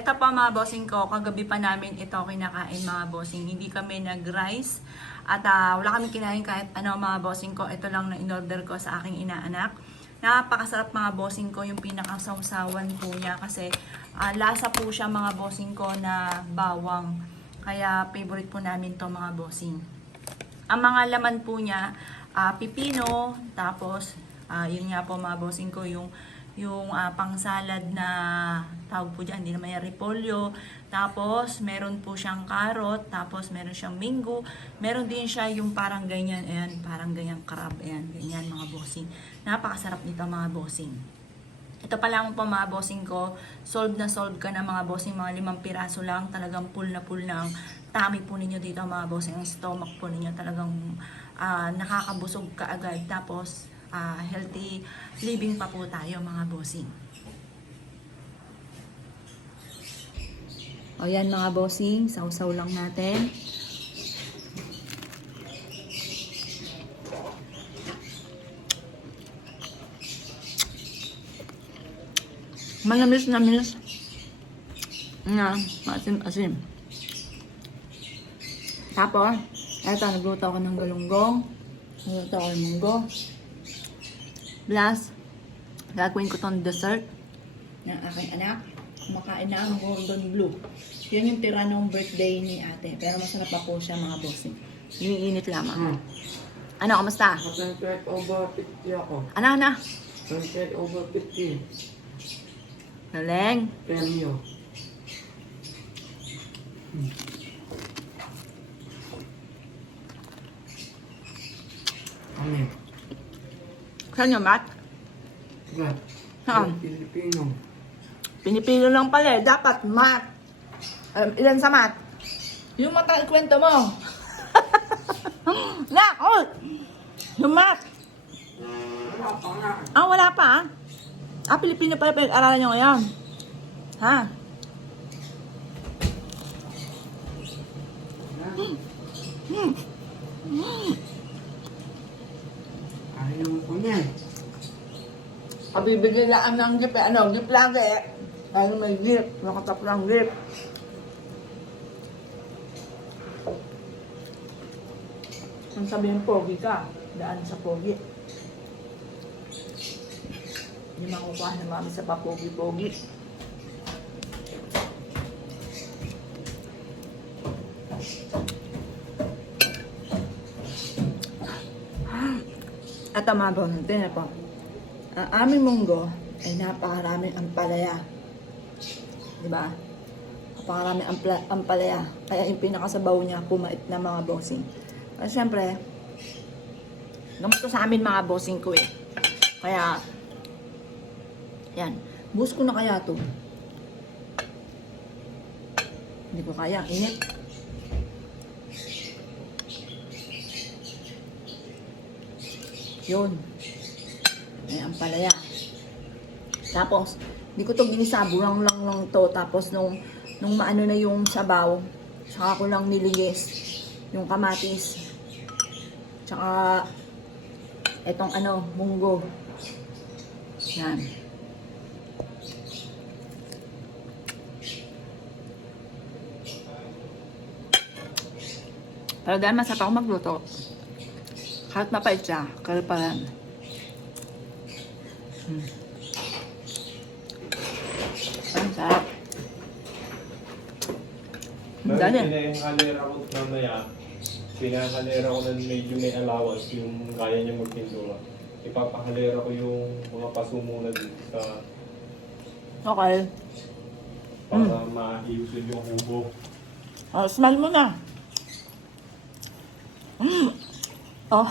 Ito pa mga bossing ko, kagabi pa namin ito kinakain mga bossing. Hindi kami nag-rice at wala kami kinain kahit ano mga bossing ko. Ito lang na in-order ko sa aking inaanak. Napakasarap mga bossing ko yung pinakasawsawan po niya kasi lasa po siya mga bossing ko na bawang. Kaya favorite po namin to mga bossing. Ang mga laman po niya, pipino, tapos yun nga po mga bossing ko yung pang-salad na tawag po dyan, hindi naman yung repolyo. Tapos, meron po siyang carrot. Tapos, meron siyang mango. Meron din siya yung parang ganyan. Ayan, parang ganyan crab. Ayan, ganyan mga bossing. Napakasarap nito mga bossing. Ito pa lang po mga bossing ko. Solve na solve ka na mga bossing. Mga 5 piraso lang. Talagang full na ang tummy po ninyo dito mga bossing. Ang stomach po ninyo talagang nakakabusog ka agad. Tapos, healthy living pa po tayo mga bossing. O yan mga bossing, sausaw lang natin. Manamis na miss. Na, asim-asim. Tapos, eto, nagluto ako ng galunggong. Nagluto ako ng munggo. Plus, gagawin ko tong dessert ng aking anak. Kumakain na ang golden blue. Yun yung tira ng birthday ni ate. Pero masarap pa po siya mga bossing. Iniinit lamang. Ano, kamusta? 100 over 50 ako. Ano? 100 over 50. Galing. Premyo. Ano yun? Saan yung mat? Gat. Saan? Pilipino. Pinipilo lang pala eh. Dapat mat. Ilan sa mat? Yung mat ang ikwento mo. Nak! Oh! Yung mat. Wala pa nga. Wala pa Pilipino pala pinag-aralan nyo ngayon. Ha? Ayaw ko niyan. Kabibigay lang ng gift eh. Gift lang eh. Dahil may gift. Nakatap lang gift. Ang sabihin pogi ka, daan sa pogi. Hindi makukuha na mami sa papogi-pogi. At ang mga natin po. Ang aming munggo ay napakaraming ampalaya. Diba? Napakaraming ampalaya. Kaya yung pinakasabaw niya, pumait na mga bossing. Kasi syempre, gamot sa amin mga bossing ko eh. Kaya, yan. Bus ko na kaya to. Hindi ko kaya. Init. Yun. May ampalaya. Tapos, hindi ko to ginisa. Burang lang to. Tapos, nung maano na yung sabaw, saka ko lang niligis yung kamatis. Tsaka, etong munggo. Yan. Pero dahil masarap ako magluto, kahit mapait siya, kalpalan. Ang sarap. Dahil pinahalera ko mamaya, pinahalera ko na medyo may allowance yung kaya niya magpintura. Ipapahalera ko yung mga pasumo na dito sa Okay. para maiusod yung hubo. Smell mo na. Oh.